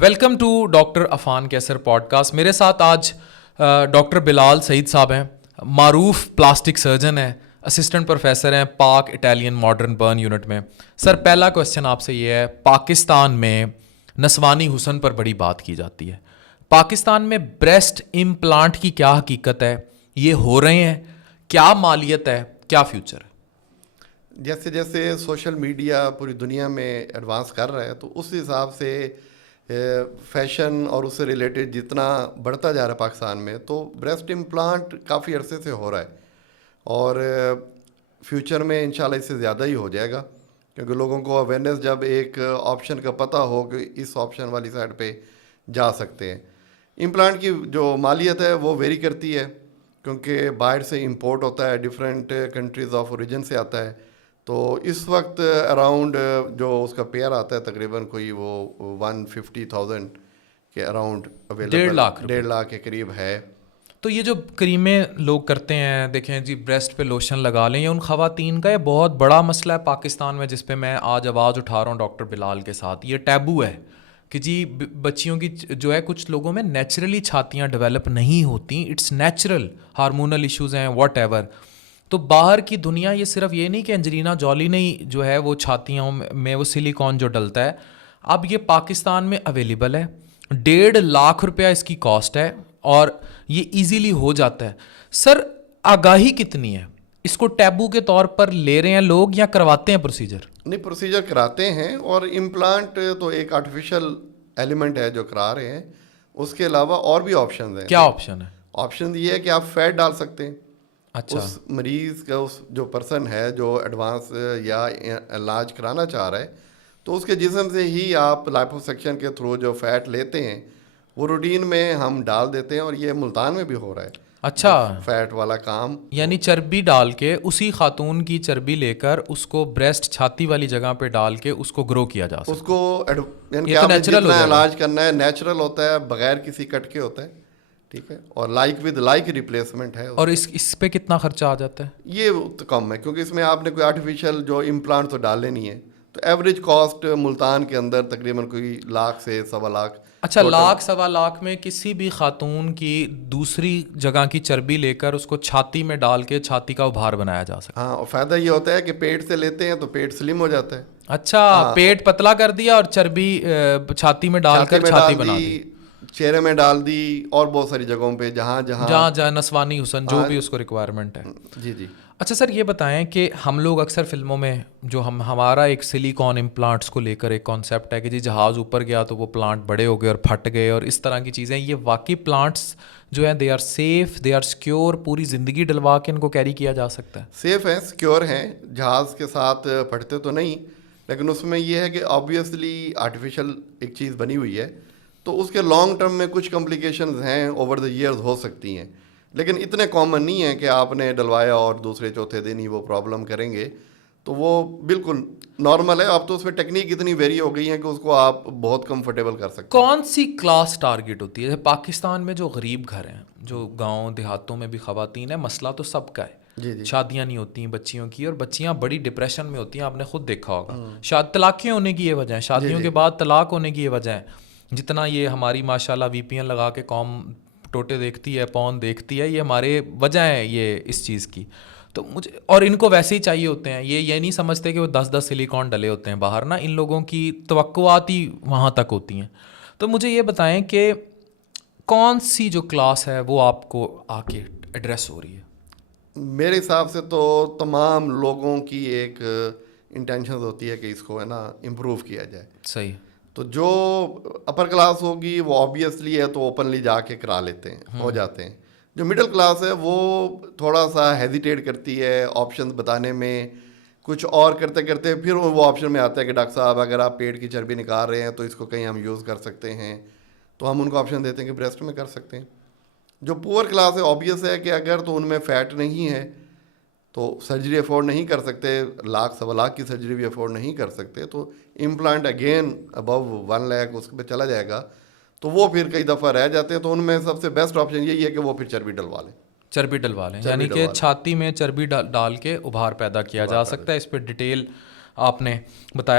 Welcome to doctor Affan کیسر pod cost. میرے ساتھ آج ڈاکٹر بلال سعید صاحب ہیں, معروف پلاسٹک سرجن ہیں, اسسٹنٹ پروفیسر ہیں پاک اٹالین ماڈرن برن یونٹ میں. سر پہلا کوشچن آپ سے یہ ہے, پاکستان میں نسوانی حسن پر بڑی بات کی جاتی ہے, پاکستان میں بریسٹ امپلانٹ کی کیا حقیقت ہے, یہ ہو رہے ہیں, کیا مالیت ہے, کیا فیوچر ہے؟ جیسے جیسے سوشل میڈیا پوری دنیا میں ایڈوانس کر رہا ہے تو اس حساب سے فیشن اور اس سے ریلیٹڈ جتنا بڑھتا جا رہا ہے پاکستان میں, تو بریسٹ امپلانٹ کافی عرصے سے ہو رہا ہے اور فیوچر میں انشاءاللہ اس سے زیادہ ہی ہو جائے گا, کیونکہ لوگوں کو اویئرنیس جب ایک آپشن کا پتہ ہو کہ اس آپشن والی سائڈ پہ جا سکتے ہیں. امپلانٹ کی جو مالیت ہے وہ ویری کرتی ہے, کیونکہ باہر سے امپورٹ ہوتا ہے, ڈفرینٹ کنٹریز آف اوریجن سے آتا ہے. تو اس وقت اراؤنڈ جو اس کا پیئر آتا ہے تقریباً کوئی وہ 150,000 کے اراؤنڈ اویلیبل, 1.5 لاکھ کے قریب ہے. تو یہ جو کریمیں لوگ کرتے ہیں, دیکھیں جی بریسٹ پہ لوشن لگا لیں, یہ ان خواتین کا یہ بہت بڑا مسئلہ ہے پاکستان میں, جس پہ میں آج آواز اٹھا رہا ہوں ڈاکٹر بلال کے ساتھ. یہ ٹیبو ہے کہ جی بچیوں کی جو ہے کچھ لوگوں میں نیچرلی چھاتیاں ڈیولپ نہیں ہوتی, اٹس نیچرل, ہارمونل ایشوز ہیں واٹ ایور. تو باہر کی دنیا یہ صرف یہ نہیں کہ انجلینا جولی نے جو ہے وہ چھاتیوں میں وہ سلیکون جو ڈلتا ہے, اب یہ پاکستان میں اویلیبل ہے, 1.5 لاکھ روپیہ اس کی کاسٹ ہے اور یہ ایزیلی ہو جاتا ہے. سر آگاہی کتنی ہے, اس کو ٹیبو کے طور پر لے رہے ہیں لوگ یا کرواتے ہیں پروسیجر؟ نہیں, پروسیجر کراتے ہیں, اور امپلانٹ تو ایک آرٹیفیشل ایلیمنٹ ہے جو کرا رہے ہیں. اس کے علاوہ اور بھی آپشنز ہیں. کیا آپشن ہے؟ آپشن یہ ہے کہ آپ فیٹ ڈال سکتے ہیں. اچھا, اس مریض کا, اس جو پرسن ہے جو ایڈوانس یا علاج کرانا چاہ رہا ہے, تو اس کے جسم سے ہی آپ لائپوسیکشن کے تھرو جو فیٹ لیتے ہیں وہ روٹین میں ہم ڈال دیتے ہیں, اور یہ ملتان میں بھی ہو رہا ہے. اچھا, فیٹ والا کام, یعنی چربی ڈال کے, اسی خاتون کی چربی لے کر اس کو بریسٹ چھاتی والی جگہ پہ ڈال کے اس کو گرو کیا جا سکتا ہے. اس کو یعنی کہ آپ نے جتنا علاج کرنا ہے نیچرل ہوتا ہے, بغیر کسی کٹ کے ہوتا ہے, ٹھیک ہے, اور لائک ود لائک ریپلیسمنٹ ہے. اور اس پہ کتنا خرچہ آ جاتا ہے؟ یہ تو کم ہے, کیونکہ اس میں آپ نے کوئی آرٹیفیشیل جو امپلانٹ تو ڈالے نہیں ہے. تو ایوریج کاسٹ ملتان کے اندر تقریباً کوئی 1 لاکھ سے 1.25 لاکھ. اچھا, 1 لاکھ 1.25 لاکھ میں کسی بھی خاتون کی دوسری جگہ کی چربی لے کر اس کو چھاتی میں ڈال کے چھاتی کا ابھار بنایا جا سکتا ہے. ہاں, اور فائدہ یہ ہوتا ہے کہ پیٹ سے لیتے ہیں تو پیٹ سلم ہو جاتا ہے. اچھا, پیٹ پتلا کر دیا اور چربی چھاتی میں ڈال کر چھاتی بنا دی, چہرے میں ڈال دی, اور بہت ساری جگہوں پہ جہاں نسوانی حسن جو بھی اس کو ریکوائرمنٹ ہے. جی جی. اچھا سر, یہ بتائیں کہ ہم لوگ اکثر فلموں میں جو ہمارا ایک سلیکون امپلانٹس کو لے کر ایک کانسیپٹ ہے کہ جی جہاز اوپر گیا تو وہ پلانٹ بڑے ہو گئے اور پھٹ گئے اور اس طرح کی چیزیں, یہ واقعی پلانٹس جو ہیں they are safe, they are secure, پوری زندگی ڈلوا کے ان کو کیری کیا جا سکتا ہے؟ سیف ہیں, سیکیور ہیں, جہاز کے ساتھ پھٹتے تو نہیں, لیکن اس میں یہ ہے کہ آبویسلی آرٹیفیشل ایک چیز بنی ہوئی ہے, تو اس کے لانگ ٹرم میں کچھ کمپلیکیشنز ہیں, اوور دا ایئرز ہو سکتی ہیں, لیکن اتنے کامن نہیں ہیں کہ آپ نے ڈلوایا اور دوسرے چوتھے دن ہی وہ پرابلم کریں گے. تو وہ بالکل نارمل ہے. اب تو اس میں ٹیکنیک اتنی ویری ہو گئی ہے کہ اس کو آپ بہت کمفرٹیبل کر سکتے ہیں. کون سی کلاس ٹارگٹ ہوتی ہے پاکستان میں؟ جو غریب گھر ہیں, جو گاؤں دیہاتوں میں بھی خواتین ہیں, مسئلہ تو سب کا ہے, جی جی, شادیاں نہیں ہوتی ہیں بچیوں کی, اور بچیاں بڑی ڈپریشن میں ہوتی ہیں, آپ نے خود دیکھا ہوگا. طلاقیں ہونے کی یہ وجہ ہے, شادیوں کے بعد طلاق ہونے کی یہ وجہ ہے. جتنا یہ ہماری ماشاءاللہ وی پی این لگا کے قوم ٹوٹے دیکھتی ہے, پون دیکھتی ہے, یہ ہمارے وجہ ہے یہ اس چیز کی. تو مجھے, اور ان کو ویسے ہی چاہیے ہوتے ہیں, یہ نہیں سمجھتے کہ وہ 10 سلیکون ڈلے ہوتے ہیں باہر نا, ان لوگوں کی توقعات ہی وہاں تک ہوتی ہیں. تو مجھے یہ بتائیں کہ کون سی جو کلاس ہے وہ آپ کو آ کے ایڈریس ہو رہی ہے؟ میرے حساب سے تو تمام لوگوں کی ایک انٹینشنز ہوتی ہے کہ اس کو ہے نا امپروو کیا جائے. صحیح. تو جو اپر کلاس ہوگی وہ آبویسلی ہے تو اوپنلی جا کے کرا لیتے ہیں, ہو جاتے ہیں. جو مڈل کلاس ہے وہ تھوڑا سا ہیزیٹیٹ کرتی ہے آپشنز بتانے میں, کچھ اور کرتے کرتے پھر وہ آپشن میں آتا ہے کہ ڈاکٹر صاحب اگر آپ پیٹ کی چربی نکال رہے ہیں تو اس کو کہیں ہم یوز کر سکتے ہیں, تو ہم ان کو آپشن دیتے ہیں کہ بریسٹ میں کر سکتے ہیں. جو پور کلاس ہے آبویس ہے کہ اگر تو ان میں فیٹ نہیں ہے تو سرجری افورڈ نہیں کر سکتے, 1 لاکھ 1.25 لاکھ کی سرجری بھی افورڈ نہیں کر سکتے, تو امپلانٹ اگین ابو 1 لاکھ اس پہ چلا جائے گا, تو وہ پھر کئی دفعہ رہ جاتے ہیں. تو ان میں سب سے بیسٹ آپشن یہی ہے کہ وہ پھر چربی ڈلوا لیں, یعنی کہ چھاتی میں چربی ڈال کے ابھار پیدا کیا جا سکتا ہے. اس پہ ڈیٹیل آپ نے بتایا.